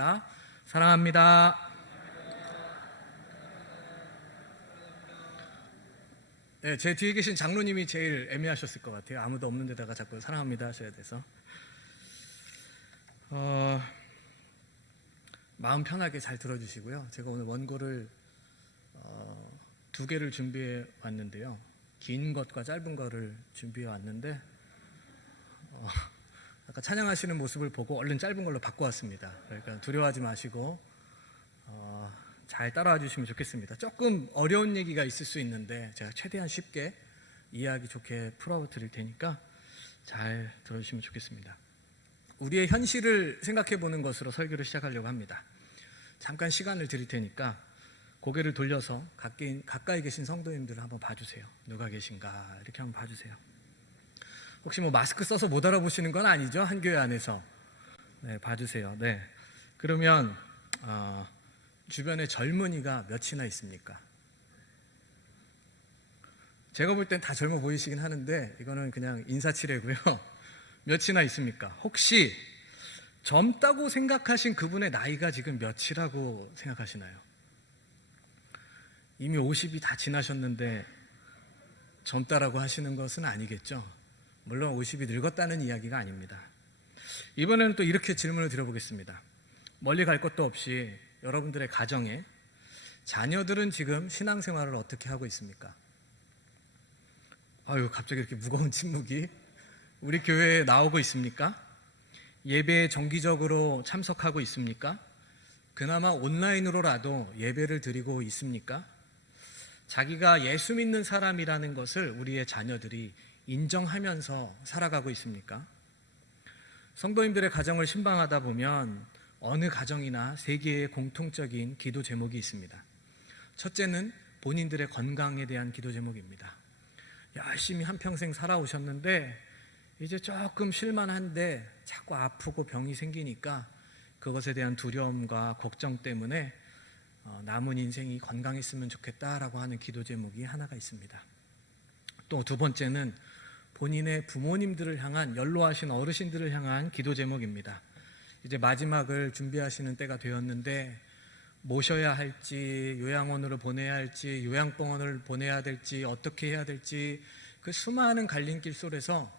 기도합니다. 사랑합니다. 네, 제 뒤에 계신 장로님이 제일 애매하셨을 것 같아요. 아무도 없는 데다가 자꾸 사랑합니다 하셔야 돼서. 마음 편하게 잘 들어주시고요. 제가 오늘 원고를 2개를 준비해 왔는데요. 긴 것과 짧은 거를 준비해 왔는데 아까 찬양하시는 모습을 보고 얼른 짧은 걸로 바꿔왔습니다. 그러니까 두려워하지 마시고 잘 따라와 주시면 좋겠습니다. 조금 어려운 얘기가 있을 수 있는데 제가 최대한 쉽게 이해하기 좋게 풀어드릴 테니까 잘 들어주시면 좋겠습니다. 우리의 현실을 생각해 보는 것으로 설교를 시작하려고 합니다. 잠깐 시간을 드릴 테니까 고개를 돌려서 가까이 계신 성도님들을 한번 봐주세요. 누가 계신가 이렇게 한번 봐주세요. 혹시 마스크 써서 못 알아보시는 건 아니죠? 한 교회 안에서. 네, 봐주세요. 네. 그러면 주변에 젊은이가 몇이나 있습니까? 제가 볼 땐 다 젊어 보이시긴 하는데 이거는 그냥 인사치레고요. 몇이나 있습니까? 혹시 젊다고 생각하신 그분의 나이가 지금 몇이라고 생각하시나요? 이미 50이 다 지나셨는데 젊다라고 하시는 것은 아니겠죠? 물론 50이 늙었다는 이야기가 아닙니다. 이번에는 또 이렇게 질문을 드려보겠습니다. 멀리 갈 것도 없이 여러분들의 가정에 자녀들은 지금 신앙생활을 어떻게 하고 있습니까? 아유, 갑자기 이렇게 무거운 침묵이. 우리 교회에 나오고 있습니까? 예배에 정기적으로 참석하고 있습니까? 그나마 온라인으로라도 예배를 드리고 있습니까? 자기가 예수 믿는 사람이라는 것을 우리의 자녀들이 인정하면서 살아가고 있습니까? 성도님들의 가정을 신방하다 보면 어느 가정이나 세 개의 공통적인 기도 제목이 있습니다. 첫째는 본인들의 건강에 대한 기도 제목입니다. 열심히 한평생 살아오셨는데 이제 조금 쉴만한데 자꾸 아프고 병이 생기니까 그것에 대한 두려움과 걱정 때문에 남은 인생이 건강했으면 좋겠다라고 하는 기도 제목이 하나가 있습니다. 또 두 번째는 본인의 부모님들을 향한, 연로하신 어르신들을 향한 기도 제목입니다. 이제 마지막을 준비하시는 때가 되었는데 모셔야 할지, 요양원으로 보내야 할지, 요양병원을 보내야 될지, 어떻게 해야 될지, 그 수많은 갈림길 속에서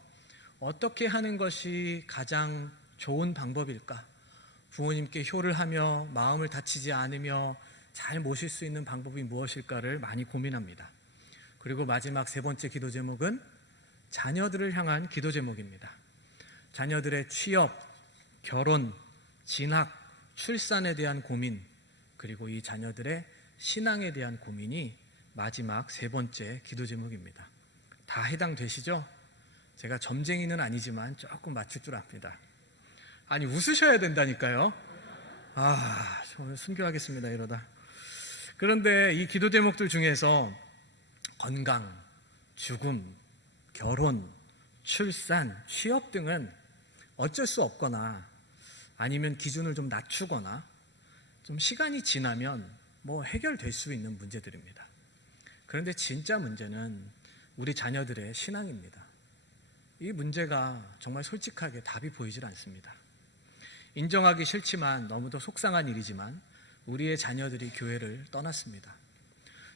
어떻게 하는 것이 가장 좋은 방법일까? 부모님께 효를 하며 마음을 다치지 않으며 잘 모실 수 있는 방법이 무엇일까를 많이 고민합니다. 그리고 마지막 세 번째 기도 제목은 자녀들을 향한 기도 제목입니다. 자녀들의 취업, 결혼, 진학, 출산에 대한 고민, 그리고 이 자녀들의 신앙에 대한 고민이 마지막 세 번째 기도 제목입니다. 다 해당되시죠? 제가 점쟁이는 아니지만 조금 맞출 줄 압니다. 아니, 웃으셔야 된다니까요. 오늘 순교하겠습니다 이러다. 그런데 이 기도 제목들 중에서 건강, 죽음, 결혼, 출산, 취업 등은 어쩔 수 없거나 아니면 기준을 좀 낮추거나 좀 시간이 지나면 해결될 수 있는 문제들입니다. 그런데 진짜 문제는 우리 자녀들의 신앙입니다. 이 문제가 정말 솔직하게 답이 보이질 않습니다. 인정하기 싫지만 너무도 속상한 일이지만 우리의 자녀들이 교회를 떠났습니다.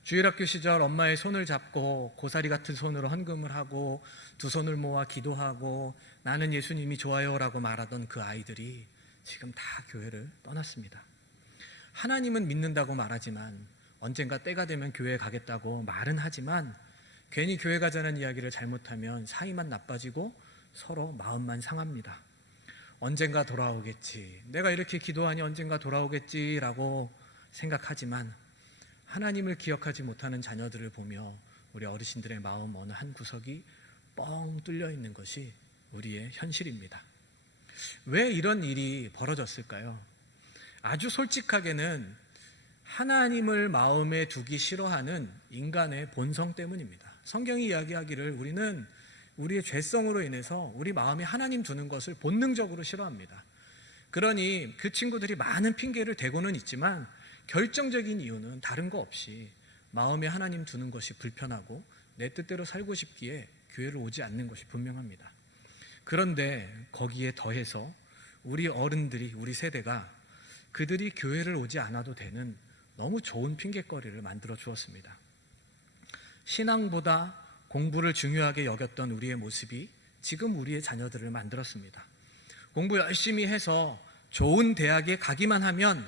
주일학교 시절 엄마의 손을 잡고 고사리 같은 손으로 헌금을 하고 두 손을 모아 기도하고 나는 예수님이 좋아요라고 말하던 그 아이들이 지금 다 교회를 떠났습니다. 하나님은 믿는다고 말하지만 언젠가 때가 되면 교회에 가겠다고 말은 하지만 괜히 교회 가자는 이야기를 잘못하면 사이만 나빠지고 서로 마음만 상합니다. 언젠가 돌아오겠지, 내가 이렇게 기도하니 언젠가 돌아오겠지라고 생각하지만 하나님을 기억하지 못하는 자녀들을 보며 우리 어르신들의 마음 어느 한 구석이 뻥 뚫려 있는 것이 우리의 현실입니다. 왜 이런 일이 벌어졌을까요? 아주 솔직하게는 하나님을 마음에 두기 싫어하는 인간의 본성 때문입니다. 성경이 이야기하기를 우리는 우리의 죄성으로 인해서 우리 마음에 하나님 두는 것을 본능적으로 싫어합니다. 그러니 그 친구들이 많은 핑계를 대고는 있지만 결정적인 이유는 다른 거 없이 마음에 하나님 두는 것이 불편하고 내 뜻대로 살고 싶기에 교회를 오지 않는 것이 분명합니다. 그런데 거기에 더해서 우리 어른들이, 우리 세대가 그들이 교회를 오지 않아도 되는 너무 좋은 핑계거리를 만들어 주었습니다. 신앙보다 공부를 중요하게 여겼던 우리의 모습이 지금 우리의 자녀들을 만들었습니다. 공부 열심히 해서 좋은 대학에 가기만 하면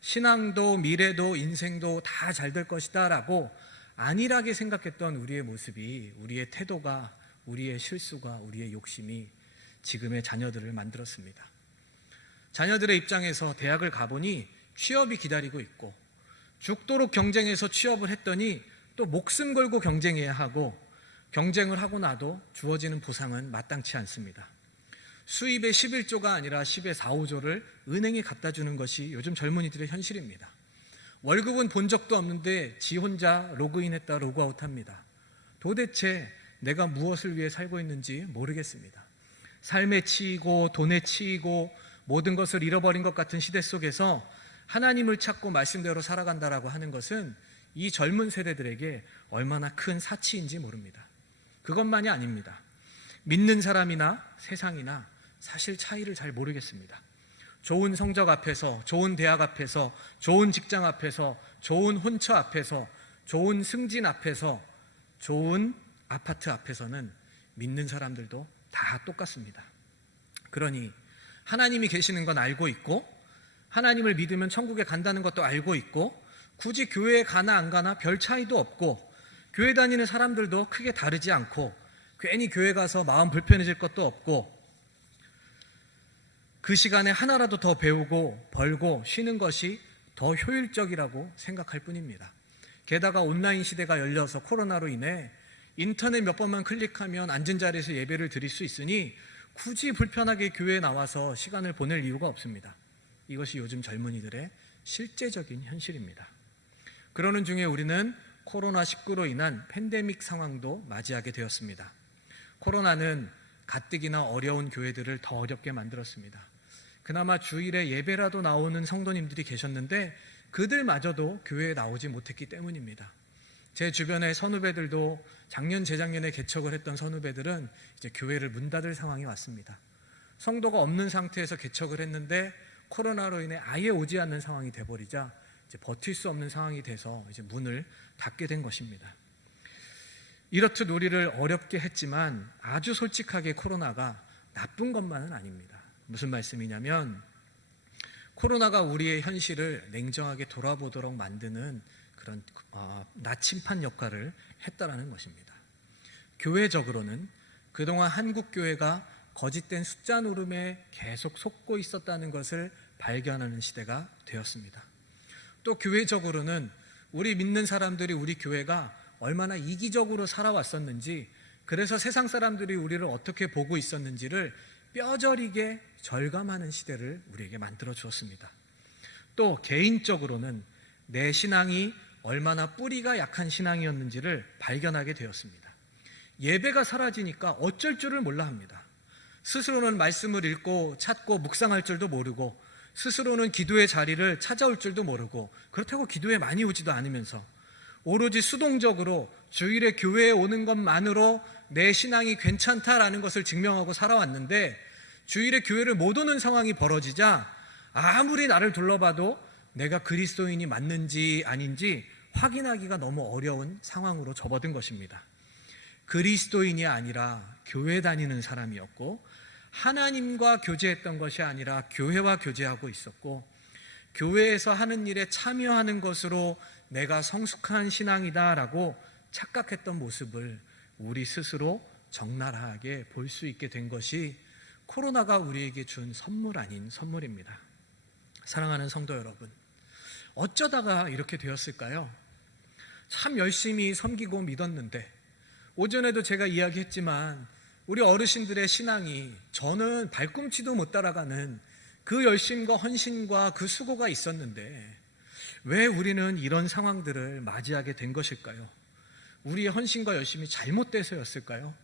신앙도 미래도 인생도 다 잘 될 것이다 라고 안일하게 생각했던 우리의 모습이, 우리의 태도가, 우리의 실수가, 우리의 욕심이 지금의 자녀들을 만들었습니다. 자녀들의 입장에서 대학을 가보니 취업이 기다리고 있고, 죽도록 경쟁해서 취업을 했더니 또 목숨 걸고 경쟁해야 하고, 경쟁을 하고 나도 주어지는 보상은 마땅치 않습니다. 수입의 11조가 아니라 10의 4, 5조를 은행에 갖다 주는 것이 요즘 젊은이들의 현실입니다. 월급은 본 적도 없는데 지 혼자 로그인했다 로그아웃합니다. 도대체 내가 무엇을 위해 살고 있는지 모르겠습니다. 삶에 치이고 돈에 치이고 모든 것을 잃어버린 것 같은 시대 속에서 하나님을 찾고 말씀대로 살아간다라고 하는 것은 이 젊은 세대들에게 얼마나 큰 사치인지 모릅니다. 그것만이 아닙니다. 믿는 사람이나 세상이나 사실 차이를 잘 모르겠습니다. 좋은 성적 앞에서, 좋은 대학 앞에서, 좋은 직장 앞에서, 좋은 혼처 앞에서, 좋은 승진 앞에서, 좋은 아파트 앞에서는 믿는 사람들도 다 똑같습니다. 그러니 하나님이 계시는 건 알고 있고, 하나님을 믿으면 천국에 간다는 것도 알고 있고, 굳이 교회에 가나 안 가나 별 차이도 없고, 교회 다니는 사람들도 크게 다르지 않고, 괜히 교회 가서 마음 불편해질 것도 없고, 그 시간에 하나라도 더 배우고 벌고 쉬는 것이 더 효율적이라고 생각할 뿐입니다. 게다가 온라인 시대가 열려서 코로나로 인해 인터넷 몇 번만 클릭하면 앉은 자리에서 예배를 드릴 수 있으니 굳이 불편하게 교회에 나와서 시간을 보낼 이유가 없습니다. 이것이 요즘 젊은이들의 실제적인 현실입니다. 그러는 중에 우리는 코로나19로 인한 팬데믹 상황도 맞이하게 되었습니다. 코로나는 가뜩이나 어려운 교회들을 더 어렵게 만들었습니다. 그나마 주일에 예배라도 나오는 성도님들이 계셨는데 그들마저도 교회에 나오지 못했기 때문입니다. 제 주변의 선후배들도 작년 재작년에 개척을 했던 선후배들은 이제 교회를 문 닫을 상황이 왔습니다. 성도가 없는 상태에서 개척을 했는데 코로나로 인해 아예 오지 않는 상황이 돼버리자 이제 버틸 수 없는 상황이 돼서 이제 문을 닫게 된 것입니다. 이렇듯 우리를 어렵게 했지만 아주 솔직하게 코로나가 나쁜 것만은 아닙니다. 무슨 말씀이냐면 코로나가 우리의 현실을 냉정하게 돌아보도록 만드는 그런 나침판 역할을 했다라는 것입니다. 교회적으로는 그동안 한국 교회가 거짓된 숫자 노름에 계속 속고 있었다는 것을 발견하는 시대가 되었습니다. 또 교회적으로는 우리 믿는 사람들이 우리 교회가 얼마나 이기적으로 살아왔었는지, 그래서 세상 사람들이 우리를 어떻게 보고 있었는지를 뼈저리게 절감하는 시대를 우리에게 만들어 주었습니다. 또 개인적으로는 내 신앙이 얼마나 뿌리가 약한 신앙이었는지를 발견하게 되었습니다. 예배가 사라지니까 어쩔 줄을 몰라 합니다. 스스로는 말씀을 읽고 찾고 묵상할 줄도 모르고, 스스로는 기도의 자리를 찾아올 줄도 모르고, 그렇다고 기도에 많이 오지도 않으면서 오로지 수동적으로 주일에 교회에 오는 것만으로 내 신앙이 괜찮다라는 것을 증명하고 살아왔는데, 주일에 교회를 못 오는 상황이 벌어지자 아무리 나를 둘러봐도 내가 그리스도인이 맞는지 아닌지 확인하기가 너무 어려운 상황으로 접어든 것입니다. 그리스도인이 아니라 교회 다니는 사람이었고, 하나님과 교제했던 것이 아니라 교회와 교제하고 있었고, 교회에서 하는 일에 참여하는 것으로 내가 성숙한 신앙이다라고 착각했던 모습을 우리 스스로 적나라하게 볼 수 있게 된 것이 코로나가 우리에게 준 선물 아닌 선물입니다. 사랑하는 성도 여러분, 어쩌다가 이렇게 되었을까요? 참 열심히 섬기고 믿었는데, 오전에도 제가 이야기했지만 우리 어르신들의 신앙이 저는 발꿈치도 못 따라가는 그 열심과 헌신과 그 수고가 있었는데 왜 우리는 이런 상황들을 맞이하게 된 것일까요? 우리의 헌신과 열심이 잘못돼서였을까요?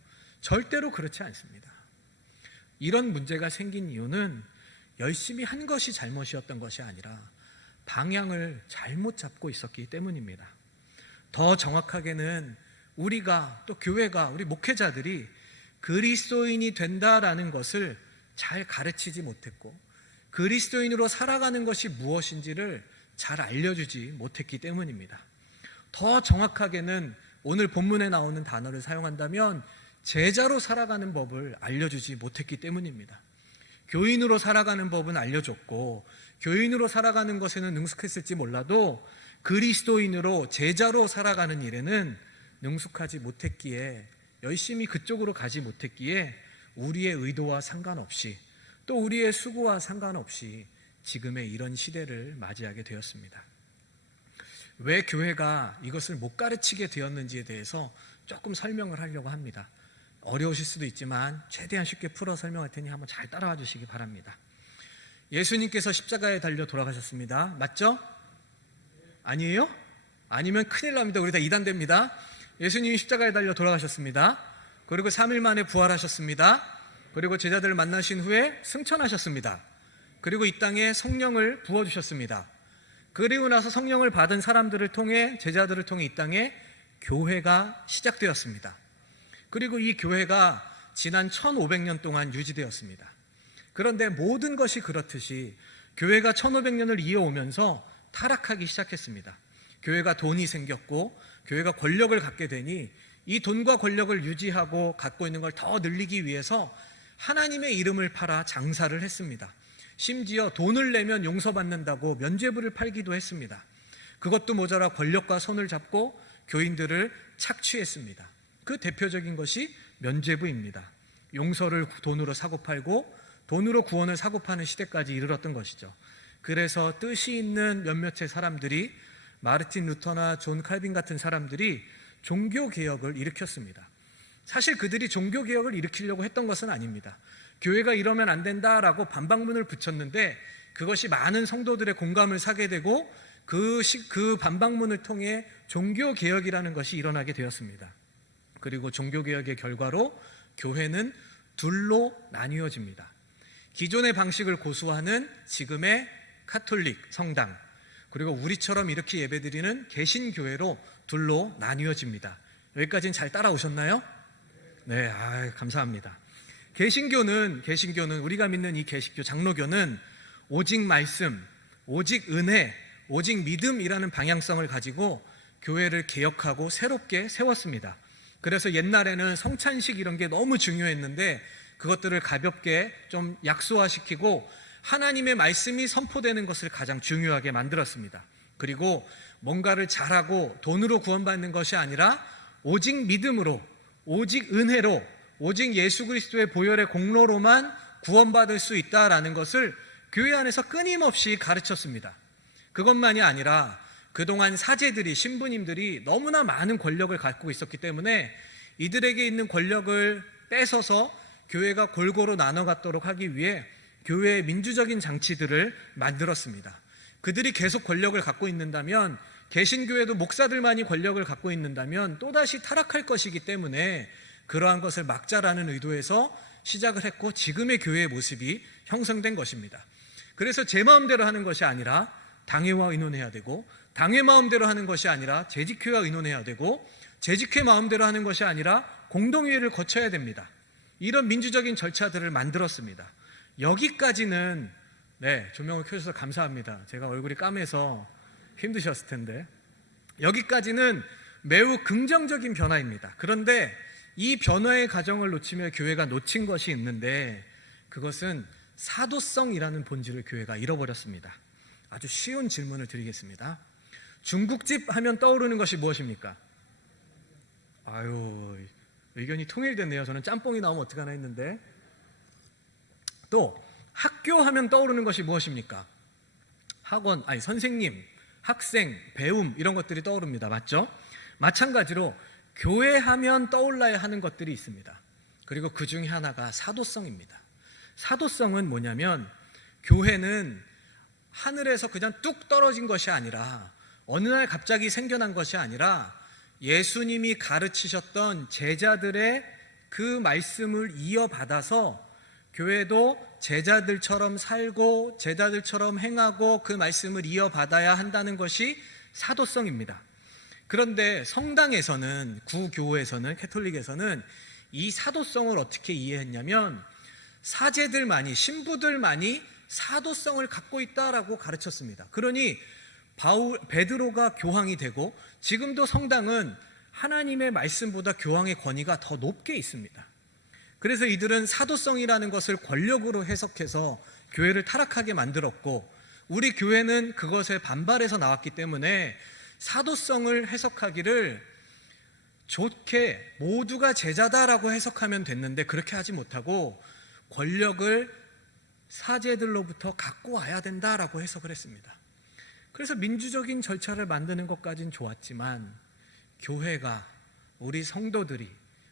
절대로 그렇지 않습니다. 이런 문제가 생긴 이유는 열심히 한 것이 잘못이었던 것이 아니라 방향을 잘못 잡고 있었기 때문입니다. 더 정확하게는 우리가, 또 교회가, 우리 목회자들이 그리스도인이 된다라는 것을 잘 가르치지 못했고, 그리스도인으로 살아가는 것이 무엇인지를 잘 알려주지 못했기 때문입니다. 더 정확하게는 오늘 본문에 나오는 단어를 사용한다면 제자로 살아가는 법을 알려주지 못했기 때문입니다. 교인으로 살아가는 법은 알려줬고 교인으로 살아가는 것에는 능숙했을지 몰라도 그리스도인으로 제자로 살아가는 일에는 능숙하지 못했기에, 열심히 그쪽으로 가지 못했기에 우리의 의도와 상관없이 또 우리의 수고와 상관없이 지금의 이런 시대를 맞이하게 되었습니다. 왜 교회가 이것을 못 가르치게 되었는지에 대해서 조금 설명을 하려고 합니다. 어려우실 수도 있지만 최대한 쉽게 풀어 설명할 테니 한번 잘 따라와 주시기 바랍니다. 예수님께서 십자가에 달려 돌아가셨습니다. 맞죠? 아니에요? 아니면 큰일 납니다. 우리 다 이단됩니다. 예수님이 십자가에 달려 돌아가셨습니다. 그리고 3일 만에 부활하셨습니다. 그리고 제자들을 만나신 후에 승천하셨습니다. 그리고 이 땅에 성령을 부어주셨습니다. 그리고 나서 성령을 받은 사람들을 통해, 제자들을 통해 이 땅에 교회가 시작되었습니다. 그리고 이 교회가 지난 1500년 동안 유지되었습니다. 그런데 모든 것이 그렇듯이 교회가 1500년을 이어오면서 타락하기 시작했습니다. 교회가 돈이 생겼고 교회가 권력을 갖게 되니 이 돈과 권력을 유지하고 갖고 있는 걸 더 늘리기 위해서 하나님의 이름을 팔아 장사를 했습니다. 심지어 돈을 내면 용서받는다고 면죄부를 팔기도 했습니다. 그것도 모자라 권력과 손을 잡고 교인들을 착취했습니다. 그 대표적인 것이 면죄부입니다. 용서를 돈으로 사고 팔고 돈으로 구원을 사고 파는 시대까지 이르렀던 것이죠. 그래서 뜻이 있는 몇몇의 사람들이, 마르틴 루터나 존 칼빈 같은 사람들이 종교개혁을 일으켰습니다. 사실 그들이 종교개혁을 일으키려고 했던 것은 아닙니다. 교회가 이러면 안 된다라고 반박문을 붙였는데 그것이 많은 성도들의 공감을 사게 되고 그 반박문을 통해 종교개혁이라는 것이 일어나게 되었습니다. 그리고 종교개혁의 결과로 교회는 둘로 나뉘어집니다. 기존의 방식을 고수하는 지금의 카톨릭 성당, 그리고 우리처럼 이렇게 예배드리는 개신교회로 둘로 나뉘어집니다. 여기까지는 잘 따라오셨나요? 네, 감사합니다. 개신교는 우리가 믿는 이 개신교 장로교는 오직 말씀, 오직 은혜, 오직 믿음이라는 방향성을 가지고 교회를 개혁하고 새롭게 세웠습니다. 그래서 옛날에는 성찬식 이런 게 너무 중요했는데 그것들을 가볍게 좀 약소화시키고 하나님의 말씀이 선포되는 것을 가장 중요하게 만들었습니다. 그리고 뭔가를 잘하고 돈으로 구원받는 것이 아니라 오직 믿음으로, 오직 은혜로, 오직 예수 그리스도의 보혈의 공로로만 구원받을 수 있다라는 것을 교회 안에서 끊임없이 가르쳤습니다. 그것만이 아니라 그동안 사제들이, 신부님들이 너무나 많은 권력을 갖고 있었기 때문에 이들에게 있는 권력을 뺏어서 교회가 골고루 나눠갔도록 하기 위해 교회의 민주적인 장치들을 만들었습니다. 그들이 계속 권력을 갖고 있는다면, 개신교회도 목사들만이 권력을 갖고 있는다면 또다시 타락할 것이기 때문에 그러한 것을 막자라는 의도에서 시작을 했고 지금의 교회의 모습이 형성된 것입니다. 그래서 제 마음대로 하는 것이 아니라 당회와 의논해야 되고, 당회 마음대로 하는 것이 아니라 재직회와 의논해야 되고, 재직회 마음대로 하는 것이 아니라 공동회의를 거쳐야 됩니다. 이런 민주적인 절차들을 만들었습니다. 여기까지는, 조명을 켜주셔서 감사합니다. 제가 얼굴이 까매서 힘드셨을 텐데, 여기까지는 매우 긍정적인 변화입니다. 그런데 이 변화의 과정을 놓치며 교회가 놓친 것이 있는데, 그것은 사도성이라는 본질을 교회가 잃어버렸습니다. 아주 쉬운 질문을 드리겠습니다. 중국집 하면 떠오르는 것이 무엇입니까? 의견이 통일됐네요. 저는 짬뽕이 나오면 어떡하나 했는데. 또 학교 하면 떠오르는 것이 무엇입니까? 학원, 선생님, 학생, 배움 이런 것들이 떠오릅니다. 맞죠? 마찬가지로 교회 하면 떠올라야 하는 것들이 있습니다. 그리고 그 중에 하나가 사도성입니다. 사도성은 뭐냐면, 교회는 하늘에서 그냥 뚝 떨어진 것이 아니라, 어느 날 갑자기 생겨난 것이 아니라 예수님이 가르치셨던 제자들의 그 말씀을 이어받아서 교회도 제자들처럼 살고 제자들처럼 행하고 그 말씀을 이어받아야 한다는 것이 사도성입니다. 그런데 성당에서는, 구교에서는, 캐톨릭에서는 이 사도성을 어떻게 이해했냐면, 사제들만이, 신부들만이 사도성을 갖고 있다라고 가르쳤습니다. 그러니 베드로가 교황이 되고 지금도 성당은 하나님의 말씀보다 교황의 권위가 더 높게 있습니다. 그래서 이들은 사도성이라는 것을 권력으로 해석해서 교회를 타락하게 만들었고, 우리 교회는 그것에 반발해서 나왔기 때문에 사도성을 해석하기를 좋게 모두가 제자다라고 해석하면 됐는데, 그렇게 하지 못하고 권력을 사제들로부터 갖고 와야 된다라고 해석을 했습니다. 그래서 민주적인 절차를 만드는 것까지는 좋았지만, 교회가, 우리 성도들이,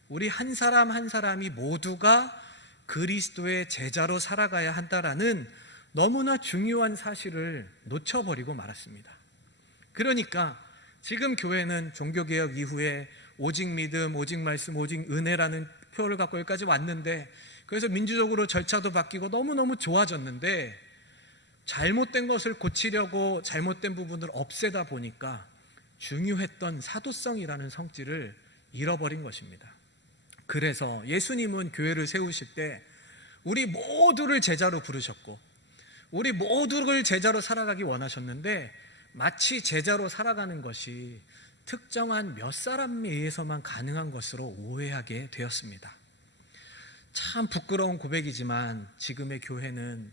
우리 한 사람 한 사람이 모두가 그리스도의 제자로 살아가야 한다라는 너무나 중요한 사실을 놓쳐버리고 말았습니다. 그러니까 지금 교회는 종교개혁 이후에 오직 믿음, 오직 말씀, 오직 은혜라는 표를 갖고 여기까지 왔는데, 그래서 민주적으로 절차도 바뀌고 너무너무 좋아졌는데, 잘못된 것을 고치려고 잘못된 부분을 없애다 보니까 중요했던 사도성이라는 성질을 잃어버린 것입니다. 그래서 예수님은 교회를 세우실 때 우리 모두를 제자로 부르셨고, 우리 모두를 제자로 살아가기 원하셨는데, 마치 제자로 살아가는 것이 특정한 몇 사람에 의해서만 가능한 것으로 오해하게 되었습니다. 참 부끄러운 고백이지만 지금의 교회는,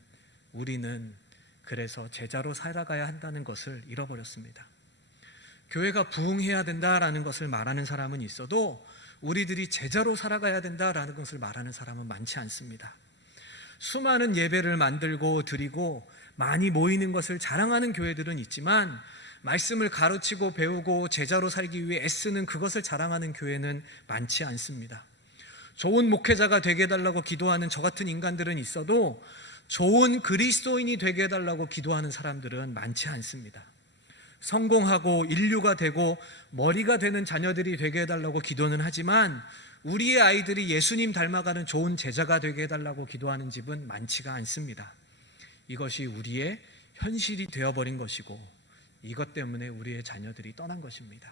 우리는 그래서 제자로 살아가야 한다는 것을 잃어버렸습니다. 교회가 부흥해야 된다라는 것을 말하는 사람은 있어도 우리들이 제자로 살아가야 된다라는 것을 말하는 사람은 많지 않습니다. 수많은 예배를 만들고 드리고 많이 모이는 것을 자랑하는 교회들은 있지만, 말씀을 가르치고 배우고 제자로 살기 위해 애쓰는 그것을 자랑하는 교회는 많지 않습니다. 좋은 목회자가 되게 해달라고 기도하는 저 같은 인간들은 있어도 좋은 그리스도인이 되게 해달라고 기도하는 사람들은 많지 않습니다. 성공하고 인류가 되고 머리가 되는 자녀들이 되게 해달라고 기도는 하지만, 우리의 아이들이 예수님 닮아가는 좋은 제자가 되게 해달라고 기도하는 집은 많지가 않습니다. 이것이 우리의 현실이 되어버린 것이고, 이것 때문에 우리의 자녀들이 떠난 것입니다.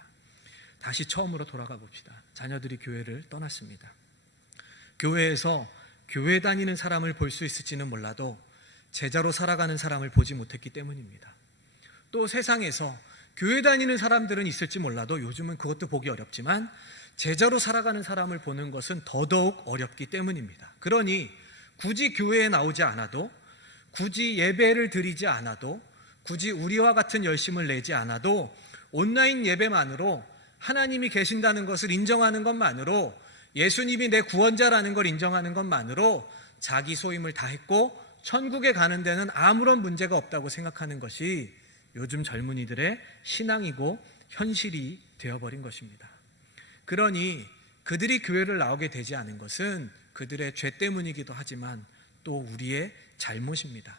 다시 처음으로 돌아가 봅시다. 자녀들이 교회를 떠났습니다. 교회에서 교회 다니는 사람을 볼 수 있을지는 몰라도 제자로 살아가는 사람을 보지 못했기 때문입니다. 또 세상에서 교회 다니는 사람들은 있을지 몰라도 요즘은 그것도 보기 어렵지만 제자로 살아가는 사람을 보는 것은 더더욱 어렵기 때문입니다. 그러니 굳이 교회에 나오지 않아도, 굳이 예배를 드리지 않아도, 굳이 우리와 같은 열심을 내지 않아도 온라인 예배만으로 하나님이 계신다는 것을 인정하는 것만으로, 예수님이 내 구원자라는 걸 인정하는 것만으로 자기 소임을 다했고 천국에 가는 데는 아무런 문제가 없다고 생각하는 것이 요즘 젊은이들의 신앙이고 현실이 되어버린 것입니다. 그러니 그들이 교회를 나오게 되지 않은 것은 그들의 죄 때문이기도 하지만 또 우리의 잘못입니다.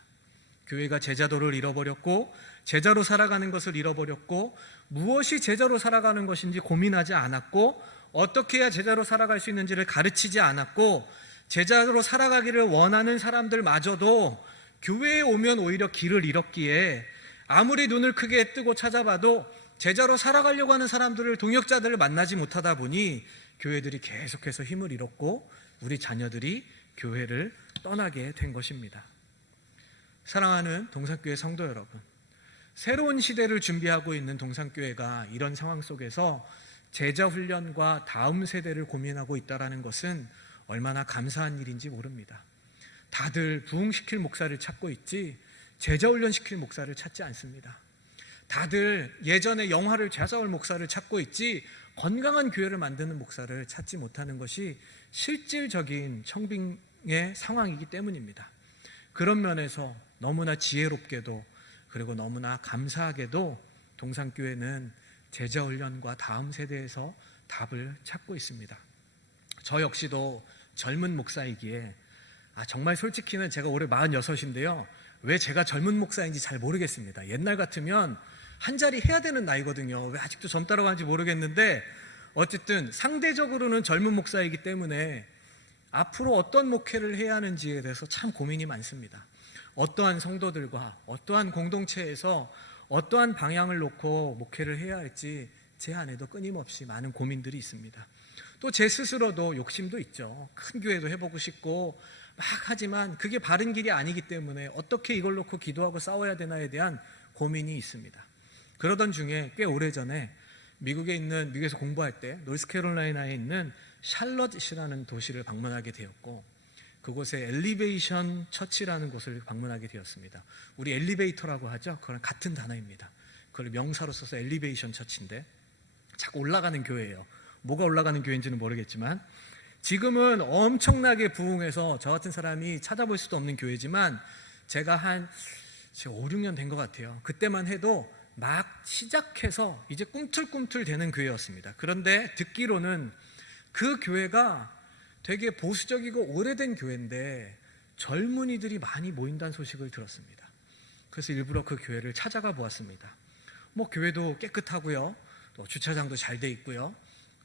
교회가 제자도를 잃어버렸고 제자로 살아가는 것을 잃어버렸고, 무엇이 제자로 살아가는 것인지 고민하지 않았고, 어떻게 해야 제자로 살아갈 수 있는지를 가르치지 않았고, 제자로 살아가기를 원하는 사람들마저도 교회에 오면 오히려 길을 잃었기에 아무리 눈을 크게 뜨고 찾아봐도 제자로 살아가려고 하는 사람들을, 동역자들을 만나지 못하다 보니 교회들이 계속해서 힘을 잃었고 우리 자녀들이 교회를 떠나게 된 것입니다. 사랑하는 동산교회 성도 여러분, 새로운 시대를 준비하고 있는 동산교회가 이런 상황 속에서 제자 훈련과 다음 세대를 고민하고 있다는 것은 얼마나 감사한 일인지 모릅니다. 다들 부흥시킬 목사를 찾고 있지 제자 훈련시킬 목사를 찾지 않습니다. 다들 예전에 영화를 좌사올 목사를 찾고 있지 건강한 교회를 만드는 목사를 찾지 못하는 것이 실질적인 청빙의 상황이기 때문입니다. 그런 면에서 너무나 지혜롭게도 그리고 너무나 감사하게도 동산교회는 제자훈련과 다음 세대에서 답을 찾고 있습니다. 저 역시도 젊은 목사이기에 정말 솔직히는 제가 올해 46인데요. 왜 제가 젊은 목사인지 잘 모르겠습니다. 옛날 같으면 한 자리 해야 되는 나이거든요. 왜 아직도 젊다고 하는지 모르겠는데 어쨌든 상대적으로는 젊은 목사이기 때문에 앞으로 어떤 목회를 해야 하는지에 대해서 참 고민이 많습니다. 어떠한 성도들과 어떠한 공동체에서 어떠한 방향을 놓고 목회를 해야 할지 제 안에도 끊임없이 많은 고민들이 있습니다. 또 제 스스로도 욕심도 있죠. 큰 교회도 해보고 싶고 막 하지만 그게 바른 길이 아니기 때문에 어떻게 이걸 놓고 기도하고 싸워야 되나에 대한 고민이 있습니다. 그러던 중에 꽤 오래전에 미국에서 공부할 때 노스캐롤라이나에 있는 샬럿이라는 도시를 방문하게 되었고, 그곳에 엘리베이션 처치라는 곳을 방문하게 되었습니다. 우리 엘리베이터라고 하죠. 그건 같은 단어입니다. 그걸 명사로 써서 엘리베이션 처치인데 자꾸 올라가는 교회예요. 뭐가 올라가는 교회인지는 모르겠지만 지금은 엄청나게 부흥해서 저 같은 사람이 찾아볼 수도 없는 교회지만 제가 한 5, 6년 된 것 같아요. 그때만 해도 막 시작해서 이제 꿈틀꿈틀 되는 교회였습니다. 그런데 듣기로는 그 교회가 되게 보수적이고 오래된 교회인데 젊은이들이 많이 모인다는 소식을 들었습니다. 그래서 일부러 그 교회를 찾아가 보았습니다. 뭐 교회도 깨끗하고요, 또 주차장도 잘 돼 있고요,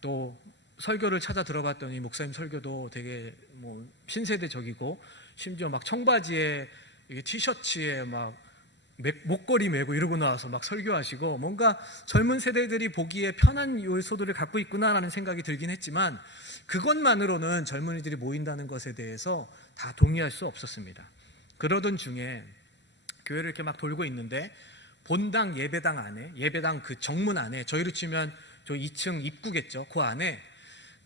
또 설교를 찾아 들어봤더니 목사님 설교도 되게 뭐 신세대적이고, 심지어 막 청바지에 티셔츠에 막 목걸이 메고 이러고 나와서 막 설교하시고, 뭔가 젊은 세대들이 보기에 편한 요소들을 갖고 있구나라는 생각이 들긴 했지만 그것만으로는 젊은이들이 모인다는 것에 대해서 다 동의할 수 없었습니다. 그러던 중에 교회를 이렇게 막 돌고 있는데 본당 예배당 안에, 예배당 그 정문 안에, 저희로 치면 저 2층 입구겠죠. 그 안에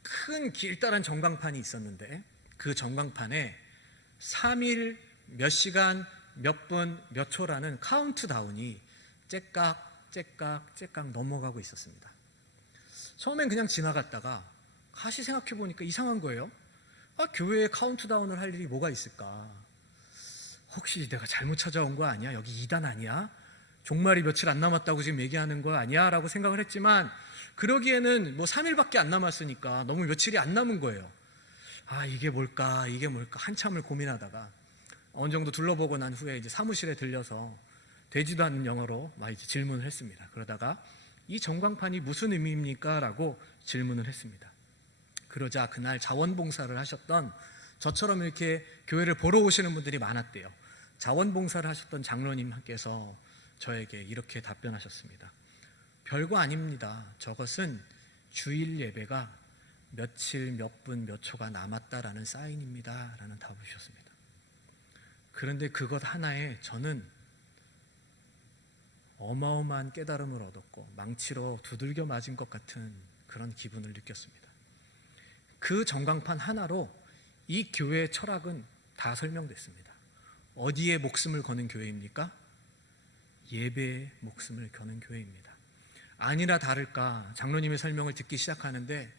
큰 길다란 전광판이 있었는데 그 전광판에 3일 몇 시간 몇 분 몇 초라는 카운트다운이 째깍 넘어가고 있었습니다. 처음엔 그냥 지나갔다가 다시 생각해 보니까 이상한 거예요. 교회에 카운트다운을 할 일이 뭐가 있을까? 혹시 내가 잘못 찾아온 거 아니야? 여기 2단 아니야? 종말이 며칠 안 남았다고 지금 얘기하는 거 아니야? 라고 생각을 했지만 그러기에는 뭐 3일밖에 안 남았으니까 너무 며칠이 안 남은 거예요. 이게 뭘까 한참을 고민하다가 어느 정도 둘러보고 난 후에 이제 사무실에 들려서 되지도 않는 영어로 막 이제 질문을 했습니다. 그러다가 이 전광판이 무슨 의미입니까? 라고 질문을 했습니다. 그러자 그날 자원봉사를 하셨던, 저처럼 이렇게 교회를 보러 오시는 분들이 많았대요. 자원봉사를 하셨던 장로님께서 저에게 이렇게 답변하셨습니다. 별거 아닙니다. 저것은 주일 예배가 며칠 몇 분 몇 초가 남았다라는 사인입니다. 라는 답을 주셨습니다. 그런데 그것 하나에 저는 어마어마한 깨달음을 얻었고 망치로 두들겨 맞은 것 같은 그런 기분을 느꼈습니다. 그 전광판 하나로 이 교회의 철학은 다 설명됐습니다. 어디에 목숨을 거는 교회입니까? 예배에 목숨을 거는 교회입니다. 아니나 다를까 장로님의 설명을 듣기 시작하는데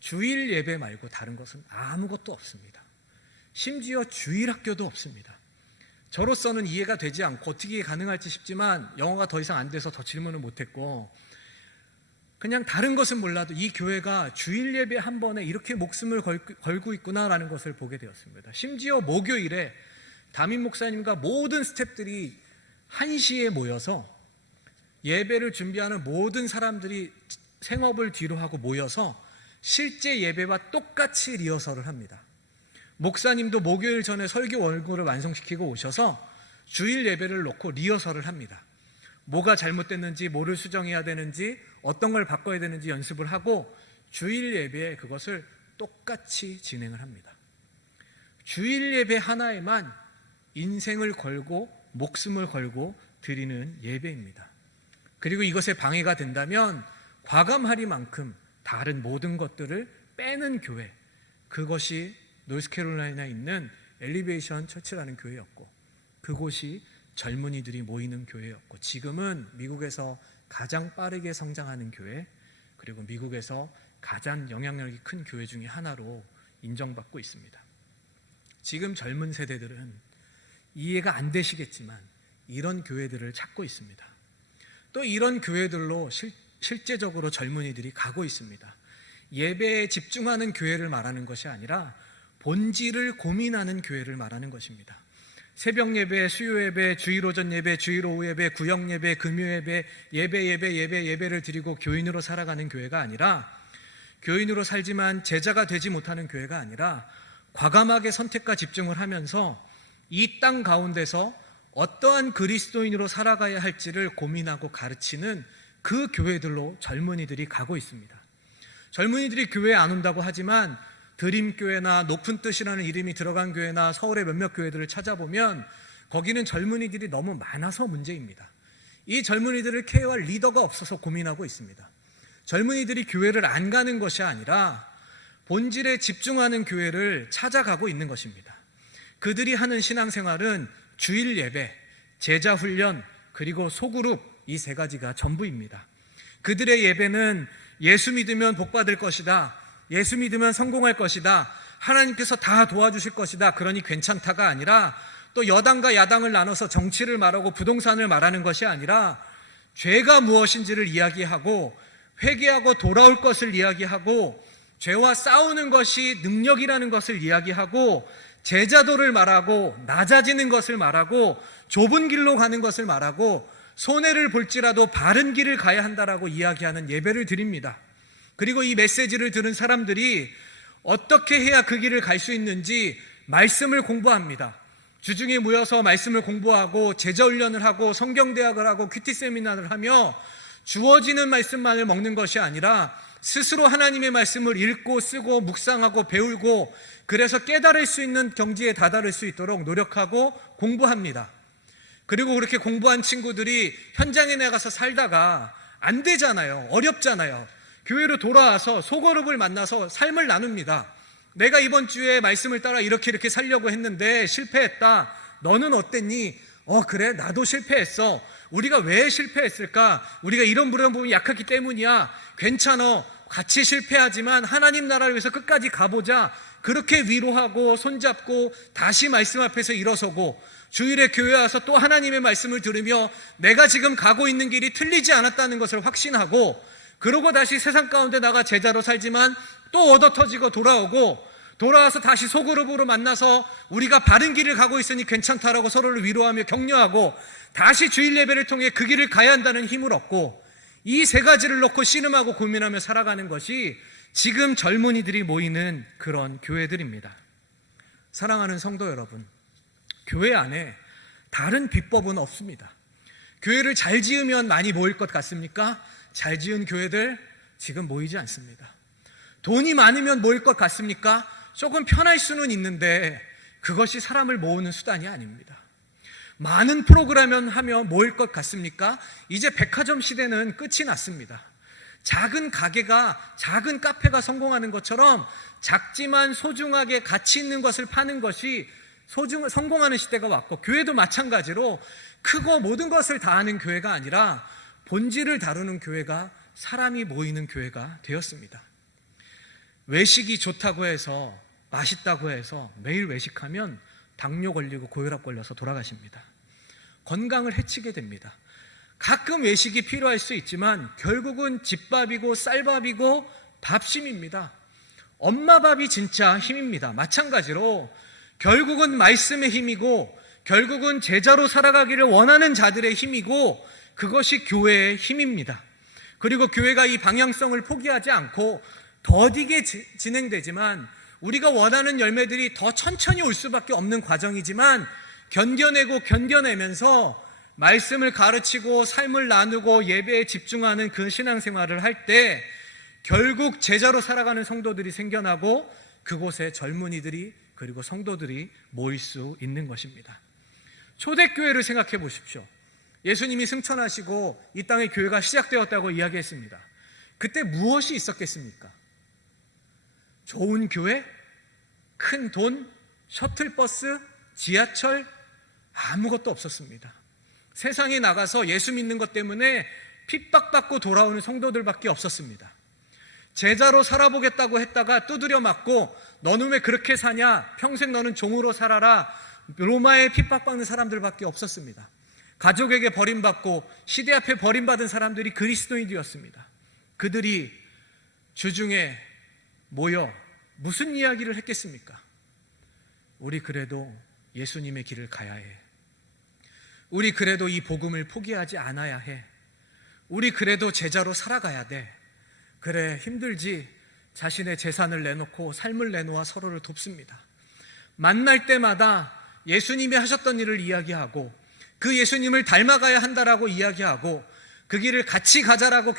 주일 예배 말고 다른 것은 아무것도 없습니다. 심지어 주일 학교도 없습니다. 저로서는 이해가 되지 않고 어떻게 가능할지 싶지만 영어가 더 이상 안 돼서 더 질문을 못했고, 그냥 다른 것은 몰라도 이 교회가 주일 예배 한 번에 이렇게 목숨을 걸고 있구나라는 것을 보게 되었습니다. 심지어 목요일에 담임 목사님과 모든 스태프들이 1시에 모여서 예배를 준비하는 모든 사람들이 생업을 뒤로 하고 모여서 실제 예배와 똑같이 리허설을 합니다. 목사님도 목요일 전에 설교 원고를 완성시키고 오셔서 주일 예배를 놓고 리허설을 합니다. 뭐가 잘못됐는지, 뭐를 수정해야 되는지, 어떤 걸 바꿔야 되는지 연습을 하고 주일 예배에 그것을 똑같이 진행을 합니다. 주일 예배 하나에만 인생을 걸고 목숨을 걸고 드리는 예배입니다. 그리고 이것에 방해가 된다면 과감하리만큼 다른 모든 것들을 빼는 교회, 그것이 노스캐롤라이나에 있는 엘리베이션 처치라는 교회였고, 그곳이 젊은이들이 모이는 교회였고, 지금은 미국에서 가장 빠르게 성장하는 교회, 그리고 미국에서 가장 영향력이 큰 교회 중에 하나로 인정받고 있습니다. 지금 젊은 세대들은 이해가 안 되시겠지만 이런 교회들을 찾고 있습니다. 또 이런 교회들로 실제적으로 젊은이들이 가고 있습니다. 예배에 집중하는 교회를 말하는 것이 아니라 본질을 고민하는 교회를 말하는 것입니다. 새벽 예배, 수요 예배, 주일 오전 예배, 주일 오후 예배, 구역 예배, 금요 예배, 예배를 드리고 교인으로 살아가는 교회가 아니라, 교인으로 살지만 제자가 되지 못하는 교회가 아니라 과감하게 선택과 집중을 하면서 이 땅 가운데서 어떠한 그리스도인으로 살아가야 할지를 고민하고 가르치는 그 교회들로 젊은이들이 가고 있습니다. 젊은이들이 교회에 안 온다고 하지만 드림교회나 높은 뜻이라는 이름이 들어간 교회나 서울의 몇몇 교회들을 찾아보면 거기는 젊은이들이 너무 많아서 문제입니다. 이 젊은이들을 케어할 리더가 없어서 고민하고 있습니다. 젊은이들이 교회를 안 가는 것이 아니라 본질에 집중하는 교회를 찾아가고 있는 것입니다. 그들이 하는 신앙생활은 주일 예배, 제자 훈련, 그리고 소그룹, 이 세 가지가 전부입니다. 그들의 예배는 예수 믿으면 복 받을 것이다, 예수 믿으면 성공할 것이다, 하나님께서 다 도와주실 것이다, 그러니 괜찮다가 아니라, 또 여당과 야당을 나눠서 정치를 말하고 부동산을 말하는 것이 아니라 죄가 무엇인지를 이야기하고 회개하고 돌아올 것을 이야기하고 죄와 싸우는 것이 능력이라는 것을 이야기하고 제자도를 말하고 낮아지는 것을 말하고 좁은 길로 가는 것을 말하고 손해를 볼지라도 바른 길을 가야 한다라고 이야기하는 예배를 드립니다. 그리고 이 메시지를 들은 사람들이 어떻게 해야 그 길을 갈 수 있는지 말씀을 공부합니다. 주중에 모여서 말씀을 공부하고 제자훈련을 하고 성경대학을 하고 큐티 세미나를 하며 주어지는 말씀만을 먹는 것이 아니라 스스로 하나님의 말씀을 읽고 쓰고 묵상하고 배우고 그래서 깨달을 수 있는 경지에 다다를 수 있도록 노력하고 공부합니다. 그리고 그렇게 공부한 친구들이 현장에 나가서 살다가 안 되잖아요. 어렵잖아요. 교회로 돌아와서 소그룹을 만나서 삶을 나눕니다. 내가 이번 주에 말씀을 따라 이렇게 살려고 했는데 실패했다. 너는 어땠니? 그래, 나도 실패했어. 우리가 왜 실패했을까? 우리가 이런 부분이 약했기 때문이야. 괜찮아. 같이 실패하지만 하나님 나라를 위해서 끝까지 가보자. 그렇게 위로하고 손잡고 다시 말씀 앞에서 일어서고 주일에 교회 와서 또 하나님의 말씀을 들으며 내가 지금 가고 있는 길이 틀리지 않았다는 것을 확신하고 그러고 다시 세상 가운데 나가 제자로 살지만 또 얻어터지고 돌아와서 다시 소그룹으로 만나서 우리가 바른 길을 가고 있으니 괜찮다라고 서로를 위로하며 격려하고 다시 주일 예배를 통해 그 길을 가야 한다는 힘을 얻고 이 세 가지를 놓고 씨름하고 고민하며 살아가는 것이 지금 젊은이들이 모이는 그런 교회들입니다. 사랑하는 성도 여러분, 교회 안에 다른 비법은 없습니다. 교회를 잘 지으면 많이 모일 것 같습니까? 잘 지은 교회들 지금 모이지 않습니다. 돈이 많으면 모일 것 같습니까? 조금 편할 수는 있는데 그것이 사람을 모으는 수단이 아닙니다. 많은 프로그램을 하면 모일 것 같습니까? 이제 백화점 시대는 끝이 났습니다. 작은 가게가, 작은 카페가 성공하는 것처럼 작지만 소중하게 가치 있는 것을 파는 것이 성공하는 시대가 왔고, 교회도 마찬가지로 크고 모든 것을 다 하는 교회가 아니라 본질을 다루는 교회가, 사람이 모이는 교회가 되었습니다. 외식이 좋다고 해서, 맛있다고 해서 매일 외식하면 당뇨 걸리고 고혈압 걸려서 돌아가십니다. 건강을 해치게 됩니다. 가끔 외식이 필요할 수 있지만 결국은 집밥이고 쌀밥이고 밥심입니다. 엄마 밥이 진짜 힘입니다. 마찬가지로 결국은 말씀의 힘이고 결국은 제자로 살아가기를 원하는 자들의 힘이고 그것이 교회의 힘입니다. 그리고 교회가 이 방향성을 포기하지 않고 더디게 진행되지만 우리가 원하는 열매들이 더 천천히 올 수밖에 없는 과정이지만 견뎌내면서 말씀을 가르치고 삶을 나누고 예배에 집중하는 그 신앙생활을 할 때 결국 제자로 살아가는 성도들이 생겨나고 그곳에 젊은이들이 그리고 성도들이 모일 수 있는 것입니다. 초대교회를 생각해 보십시오. 예수님이 승천하시고 이 땅에 교회가 시작되었다고 이야기했습니다. 그때 무엇이 있었겠습니까? 좋은 교회? 큰 돈? 셔틀버스? 지하철? 아무것도 없었습니다. 세상에 나가서 예수 믿는 것 때문에 핍박받고 돌아오는 성도들밖에 없었습니다. 제자로 살아보겠다고 했다가 두드려 맞고 너는 왜 그렇게 사냐? 평생 너는 종으로 살아라. 로마에 핍박받는 사람들밖에 없었습니다. 가족에게 버림받고 시대 앞에 버림받은 사람들이 그리스도인이었습니다. 그들이 주중에 모여 무슨 이야기를 했겠습니까? 우리 그래도 예수님의 길을 가야 해. 우리 그래도 이 복음을 포기하지 않아야 해. 우리 그래도 제자로 살아가야 돼. 그래, 힘들지. 자신의 재산을 내놓고 삶을 내놓아 서로를 돕습니다. 만날 때마다 예수님이 하셨던 일을 이야기하고 그 예수님을 닮아가야 한다라고 이야기하고 그 길을 같이 가자라고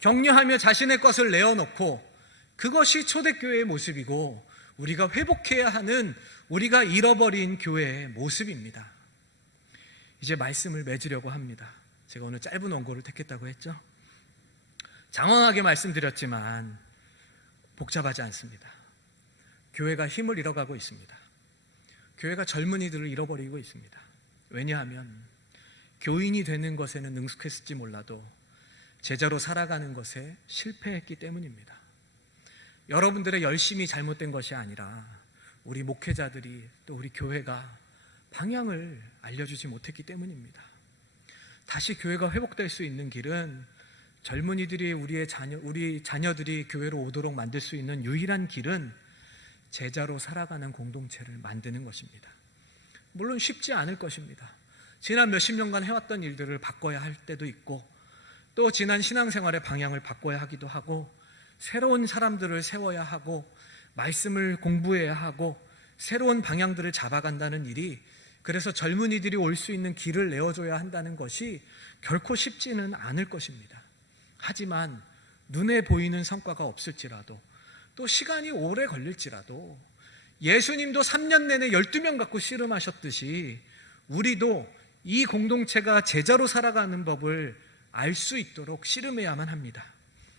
격려하며 자신의 것을 내어놓고 그것이 초대교회의 모습이고 우리가 회복해야 하는 우리가 잃어버린 교회의 모습입니다. 이제 말씀을 맺으려고 합니다. 제가 오늘 짧은 원고를 택했다고 했죠. 장황하게 말씀드렸지만 복잡하지 않습니다. 교회가 힘을 잃어가고 있습니다. 교회가 젊은이들을 잃어버리고 있습니다. 왜냐하면 교인이 되는 것에는 능숙했을지 몰라도 제자로 살아가는 것에 실패했기 때문입니다. 여러분들의 열심이 잘못된 것이 아니라 우리 목회자들이 또 우리 교회가 방향을 알려주지 못했기 때문입니다. 다시 교회가 회복될 수 있는 길은 젊은이들이 우리 자녀들이 교회로 오도록 만들 수 있는 유일한 길은 제자로 살아가는 공동체를 만드는 것입니다. 물론 쉽지 않을 것입니다. 지난 몇십 년간 해왔던 일들을 바꿔야 할 때도 있고 또 지난 신앙생활의 방향을 바꿔야 하기도 하고 새로운 사람들을 세워야 하고 말씀을 공부해야 하고 새로운 방향들을 잡아간다는 일이 그래서 젊은이들이 올 수 있는 길을 내어줘야 한다는 것이 결코 쉽지는 않을 것입니다. 하지만 눈에 보이는 성과가 없을지라도 또 시간이 오래 걸릴지라도 예수님도 3년 내내 12명 갖고 씨름하셨듯이 우리도 이 공동체가 제자로 살아가는 법을 알 수 있도록 씨름해야만 합니다.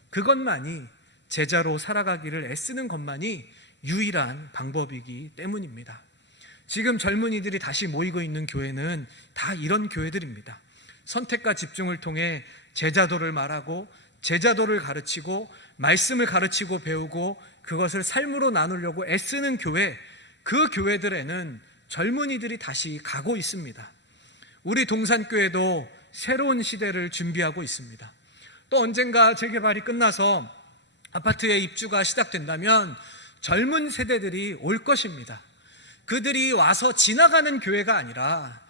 그것만이 제자로 살아가기를 애쓰는 것만이 유일한 방법이기 때문입니다. 지금 젊은이들이 다시 모이고 있는 교회는 다 이런 교회들입니다. 선택과 집중을 통해 제자도를 말하고 제자도를 가르치고 말씀을 가르치고 배우고 그것을 삶으로 나누려고 애쓰는 교회, 그 교회들에는 젊은이들이 다시 가고 있습니다. 우리 동산교회도 새로운 시대를 준비하고 있습니다. 또 언젠가 재개발이 끝나서 아파트에 입주가 시작된다면 젊은 세대들이 올 것입니다. 그들이 와서 지나가는 교회가 아니라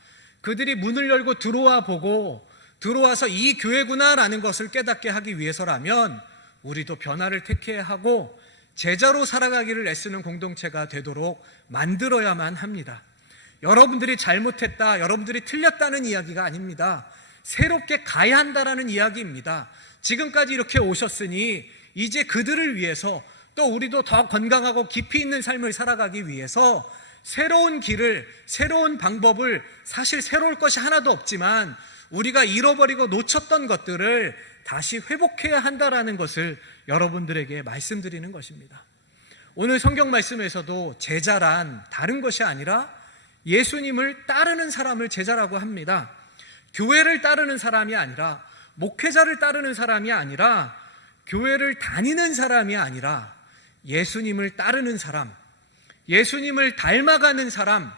그들이 문을 열고 들어와 보고 들어와서 이 교회구나라는 것을 깨닫게 하기 위해서라면 우리도 변화를 택해야 하고 제자로 살아가기를 애쓰는 공동체가 되도록 만들어야만 합니다. 여러분들이 잘못했다, 여러분들이 틀렸다는 이야기가 아닙니다. 새롭게 가야 한다라는 이야기입니다. 지금까지 이렇게 오셨으니 이제 그들을 위해서 또 우리도 더 건강하고 깊이 있는 삶을 살아가기 위해서 새로운 길을, 새로운 방법을, 사실 새로울 것이 하나도 없지만 우리가 잃어버리고 놓쳤던 것들을 다시 회복해야 한다라는 것을 여러분들에게 말씀드리는 것입니다. 오늘 성경 말씀에서도 제자란 다른 것이 아니라 예수님을 따르는 사람을 제자라고 합니다. 교회를 따르는 사람이 아니라, 목회자를 따르는 사람이 아니라, 교회를 다니는 사람이 아니라 예수님을 따르는 사람, 예수님을 닮아가는 사람,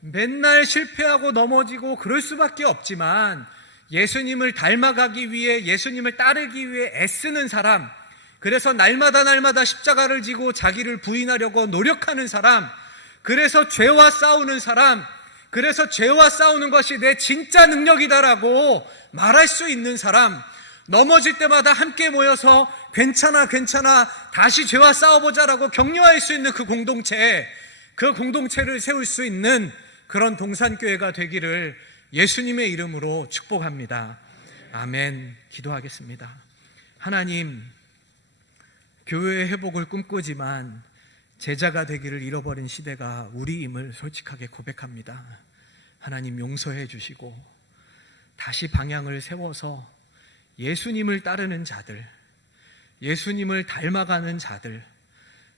맨날 실패하고 넘어지고 그럴 수밖에 없지만 예수님을 닮아가기 위해, 예수님을 따르기 위해 애쓰는 사람, 그래서 날마다 십자가를 지고 자기를 부인하려고 노력하는 사람, 그래서 죄와 싸우는 사람, 그래서 죄와 싸우는 것이 내 진짜 능력이다라고 말할 수 있는 사람, 넘어질 때마다 함께 모여서 괜찮아 다시 죄와 싸워보자라고 격려할 수 있는 그 공동체, 그 공동체를 세울 수 있는 그런 동산교회가 되기를 예수님의 이름으로 축복합니다. 아멘. 기도하겠습니다. 하나님, 교회의 회복을 꿈꾸지만 제자가 되기를 잃어버린 시대가 우리임을 솔직하게 고백합니다. 하나님 용서해 주시고 다시 방향을 세워서 예수님을 따르는 자들, 예수님을 닮아가는 자들,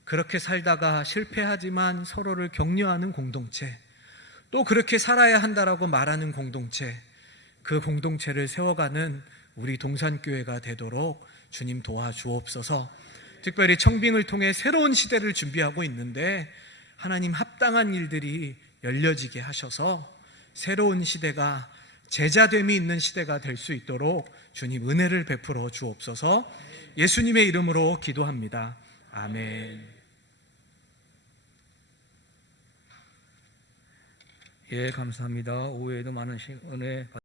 그렇게 살다가 실패하지만 서로를 격려하는 공동체, 또 그렇게 살아야 한다라고 말하는 공동체, 그 공동체를 세워가는 우리 동산교회가 되도록 주님 도와주옵소서. 특별히 청빙을 통해 새로운 시대를 준비하고 있는데 하나님 합당한 일들이 열려지게 하셔서 새로운 시대가 제자됨이 있는 시대가 될 수 있도록 주님 은혜를 베풀어 주옵소서. 예수님의 이름으로 기도합니다. 아멘. 예, 감사합니다. 오후에도 많은 은혜